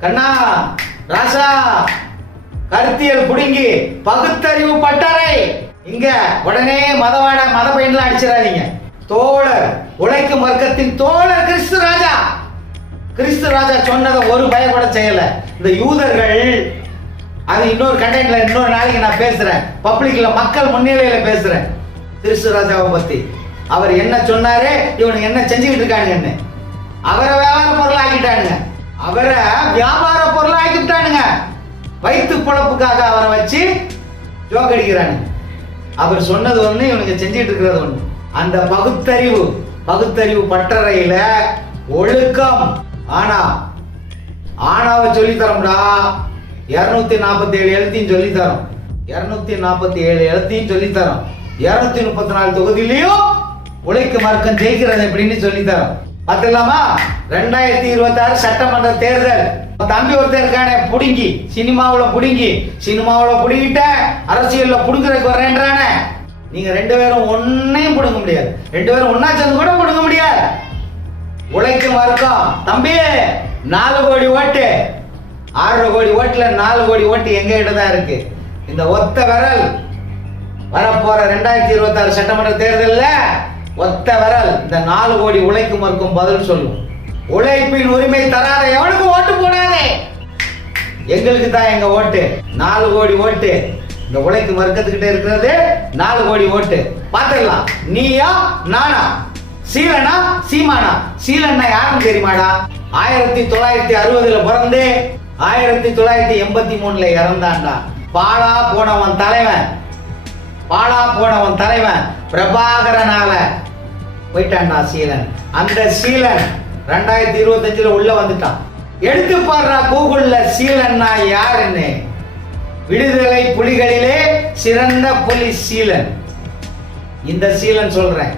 கண்ணா ராசா கருத்தியல் புடுங்கி பகுத்தறிவு பட்டறை இங்க உடனே மத பையன்லாம் அடிச்சிடாதீங்க. தோழர் உழைக்கும் வர்க்கத்தின் தோழர் கிறிஸ்து ராஜா சொன்னதை ஒரு பய கூட செய்யல. இந்த யூதர்கள் அது இன்னொரு கண்டென்ட்ல இன்னொரு நாளைக்கு நான் பேசுறேன், பப்ளிக்ல மக்கள் முன்னிலையில பேசுறேன். கிறிஸ்து ராஜாவை பத்தி அவர் என்ன சொன்னாரு, இவனுக்கு என்ன செஞ்சுக்கிட்டு இருக்கானுங்கன்னு. அவரை வியாபார பொருள் ஆக்கிட்டானுங்க, அவரை வியாபார பொருள் ஆக்கிட்டானுங்க. வயிற்று பொழப்புக்காக அவரை வச்சு ஜோக் அடிக்கிறானுங்க. அவர் சொன்னது ஒண்ணு, இவனுக்கு செஞ்சுட்டு இருக்கிறது ஒண்ணு. அந்த பகுத்தறிவு பட்டறையில ஒழுக்கம் ஆனாவை சொல்லி தரோம்டா. 247 எழுத்தையும் சொல்லி தரோம், 247 எழுத்தையும் சொல்லி தரோம். 234 தொகுதியிலையும் உழைக்கும் வர்க்கம் ஜெயிக்கிறது எப்படின்னு சொல்லி தரோம். பாத்துக்கலாமா? 2026 சட்டமன்ற தேர்தல். தம்பி ஒருத்தர் இருக்கானே புடுங்கி சினிமாவுல புடுங்கிட்ட அரசியல்ல புடுங்குறதுக்கு வரேன்றானே. நீங்க 2 பேரும் ஒன்னையும் புடுங்க முடியாது, 2 பேரும் ஒன்னா சேர்ந்து கூட புடுங்க முடியாது. உழைக்கும் வர்க்கம் தம்பி 4 கோடி ஓட்டு, 6 கோடி ஓட்டுல 4 கோடி ஓட்டு எங்க கிட்ட தான் இருக்கு. இந்த ஒத்த விரல் வரப்போற 2026 சட்டமன்ற தேர்தல்ல ஒத்த விரல் இந்த 4 கோடி உழைக்கும் வர்க்கம் பதில் சொல்லும். உழைப்பின் உரிமை தராத எவனுக்கு ஓட்டு போடாதே. எங்களுக்கு தான் எங்க ஓட்டு 4 கோடி ஓட்டு. இந்த உழைக்கும் வர்க்கத்துக்கிட்ட இருக்கிறது 4 கோடி ஓட்டு. பாத்துக்கலாம், நீயா நானா, சீலனா சீமானா. சீலன்னா யாருன்னு தெரியுமாடா? 1960 பிறந்து 1983 இறந்தான்டா. பாழா போனவன் தலைவன் பிரபாகரனால போயிட்டான்டா சீலன். அந்த சீலன் 2025 உள்ள வந்துட்டான். எடுத்து பாடுறா கூகுள்ல சீலன்னா யாருன்னு. விடுதலை புலிகளிலே சிறந்த புலி சீலன். இந்த சீலன் சொல்றேன்,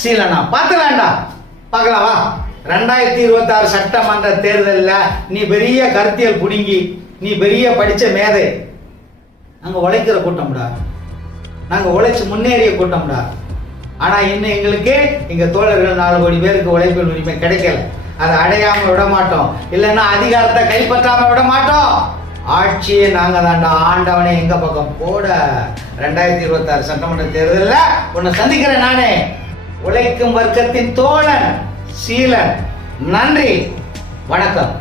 சீலனா பாத்துலாம்டா. பார்க்கலாம் வா. 2026 சட்டமன்ற தேர்தல்ல நீ பெரிய கருத்தியல் புடுங்கி, நீ பெரிய படிச்ச மேதை. நாங்க உழைக்கிற கூட்டம்டா, நாங்க உழைச்சு முன்னேறிய கூட்டம்டா. ஆனா இன்னும் எங்களுக்கு எங்க தோழர்கள் 4 கோடி பேருக்கு உழைப்பின் உரிமை கிடைக்கல. அதை அடையாம விட மாட்டோம், இல்லைன்னா அதிகாரத்தை கைப்பற்றாம விட மாட்டோம். ஆட்சியே நாங்க தாண்டா. ஆண்டவனே எங்க பக்கம் போட. 2026 சட்டமன்ற தேர்தலில் உன்னை சந்திக்கிறேன் நானே. உழைக்கும் வர்க்கத்தின் தோழன் சீலன். நன்றி, வணக்கம்.